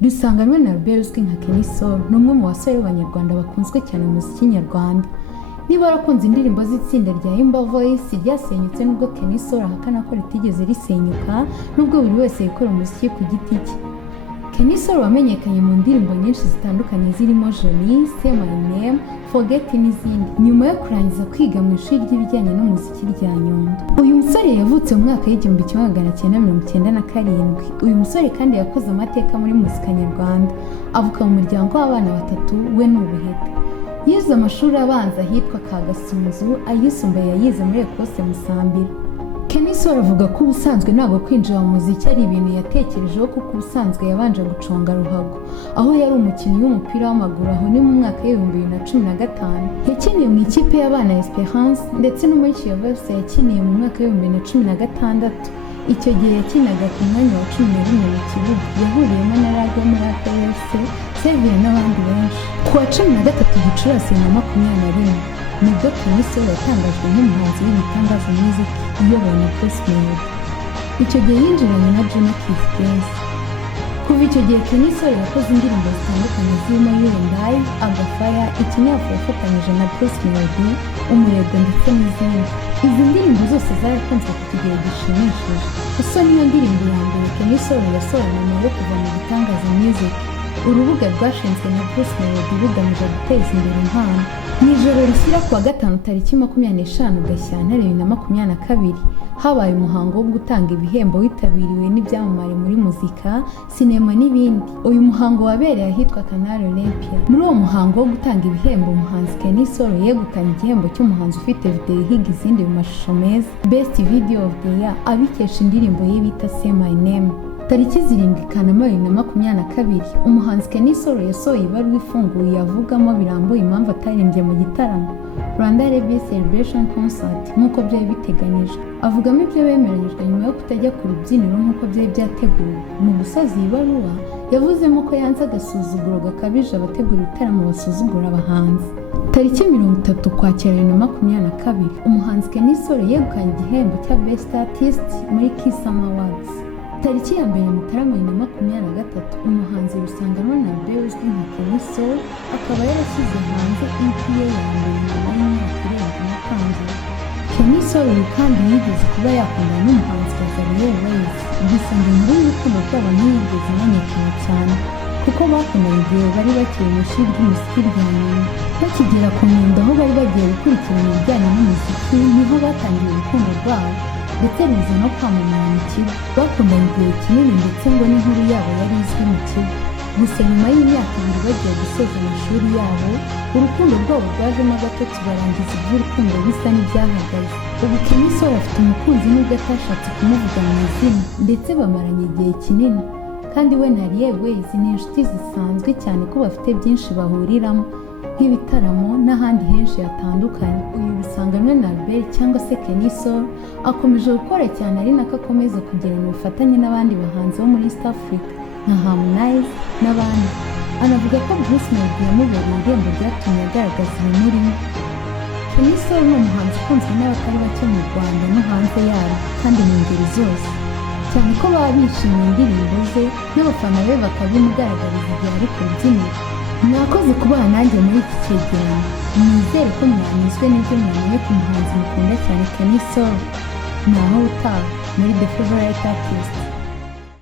Dusanganwe na Albert uzwi nka Kenny Soul ni umwe mu basore b'Abanyarwanda bakunzwe cyane mu muziki nyarwanda. Niba warakunze indirimbo z'itsinda rya Imba Voice ryasenyutse nubwo Kenny Soul ahakana ko ritigeze risenyuka nubwo buri wese yikora umuziki ku giti cye. Kenny Soul wamenyekanye mu ndirimbo nyinshi zitandukanye zirimo Jolie, Say My Name, Forget n'izindi. Nyuma yo kurangiza kwiga mu ishuri ry'ibijyanye n'umuziki rya Nyundo, uyu musore yavutse mu mwaka w'1997. Uyu musore kandi yakoze amateka muri muzika nyarwanda. Avuka mu muryango w'abana batatu, we n'ubuheta. Yize amashuri abanza ahitwa Kagasunzu, ayisumbuye yayize muri Ekose Musambira. Kenny Soul avuga ko ubusanzwe ntabwo kwinjira mu muziki ari ibintu yatekerejeho, kuko ubusanzwe yabanje guconga ruhago aho yari umukinnyi w'umupira w'amaguru. Aho ni mu mwaka w'2015 yakiniye mu ikipe y'abana Esperance, ndetse no muri Kiyovu FC yakiniye mu mwaka w'2016. Icyo gihe yakinaga ku mwanya wa 11 mu kibuga. Yahuriyemo na Radio muri APS, Sevier n'abandi benshi. Ku wa 13 Gicurasi 2021 nibwo Kenny Soul yatangajwe nk'umuhanzi w'igitangaza music uyobowe na Bruce Melody. Icyo gihe yinjiranye na Juna Kiss Dance. Kuva icyo gihe Kenny Soul yakoze indirimbo zitandukanye zirimo You and I, Agafaya, Ikinyafu yafatanyije na Bruce Melody, Umurego ndetse n'izindi. Izi ndirimbo zose zarakunzwe ku kigero gishimishije. Gusa niyo ndirimbo ya mbere Kenny Soul yasohoye nyuma yo kuva mu gitangaza music. Urubuga rwashinzwe na Bruce Melody rugamije guteza imbere impano. Mu ijoro rishyira ku wa gatanu tariki 25 Gashyantare 2022 habaye umuhango wo gutanga ibihembo witabiriwe n'ibyamamare muri muzika, sinema n'ibindi. Uyu muhango wabereye ahitwa Canal Olympia. Muri uwo muhango wo gutanga ibihembo, umuhanzi Kenny Soul yegukanye igihembo cy'umuhanzi ufite video ihiga izindi mu mashusho meza, Best Video of the Year, abikesha indirimbo ye bita Say My Name. Tariki 7 Kanama 2022 umuhanzi Kenny Soul yasohoye ibaruwa ifunguye yavugamo birambuye impamvu ataririmbye mu gitaramo Rwanda Reggae Celebration Concert nk'uko byari biteganyijwe. Avugamo ibyo bemeranyijwe nyuma yo kutajya ku rubyiniro nk'uko byari byateguwe. Mu gusoza iyi baruwa yavuzemo ko yanze agasuzuguro gakabije abategura ibitaramo basuzugura abahanzi. Tariki 30 Ukwakira 2022 umuhanzi Kenny Soul yegukanye igihembo cya Best Artist muri Kiss Awards. Tariki ya mbere Mutarama 2023 umuhanzi Dusanganwe na Albert uzwi nka Kenny Soul akaba yarashyize hanze EP ye ya mbere nyuma y'imyaka irenga yatangiye. Kenny Soul kandi yigeze kuba yakundana n'umuhanzi Kazariye Ways. Gusa ngo inkuru y'urukundo rwabo ntiyigeze imenyekana cyane kuko bakundanye igihe bari bakiri mu ishuri ry'umuziki rya Nyundo. Bakigera ku Nyundo aho bari bagiye gukurikirana ibijyanye n'umuziki niho batangiye urukundo rwabo, ndetse biza no kwamamara mu kigo. Bakundanye igihe kinini ndetse ngo n'inkuru yabo yari izwi mu kigo. Gusa nyuma y'imyaka 2 bagiye gusoza amashuri yabo, urukundo rwabo rwajemo agatotsi barangiza iby'urukundo bisa n'ibyahagaze. Ubu Kenny Soul afite umukunzi nubwo atashatse kumuvuga mu izina, ndetse bamaranye igihe kinini. Kandi we na Ariel Ways ni inshuti zisanzwe cyane ko bafite byinshi bahuriramo nk'ibitaramo n'ahandi henshi hatandukanye. Uyu Dusanganwe na Albert cyangwa se Kenny Soul akomeje gukora cyane, ari nako akomeza kugirana ubufatanye n'abandi bahanzi bo muri East Africa nka Harmonize n'abandi. Anavuga ko Bruce Melody yamubereye irembo ryatumye agaragaza ibimurimo. Kenny Soul ni umuhanzi ukunzwe n'abatari bake mu Rwanda no hanze yarwo, kandi mu ngeri zose, cyane ko baba bishimiye indirimbo ze n'abafana be bakabimugaragariza igihe ari ku rubyiniro. Mwakoze kubana nanjye muri iki cyegeranyo. Nizere ko mwanyuzwe n'ibyo mwamenye ku muhanzi mukunda cyane Kenny Soul. Naho utaha muri The Favorite Artist.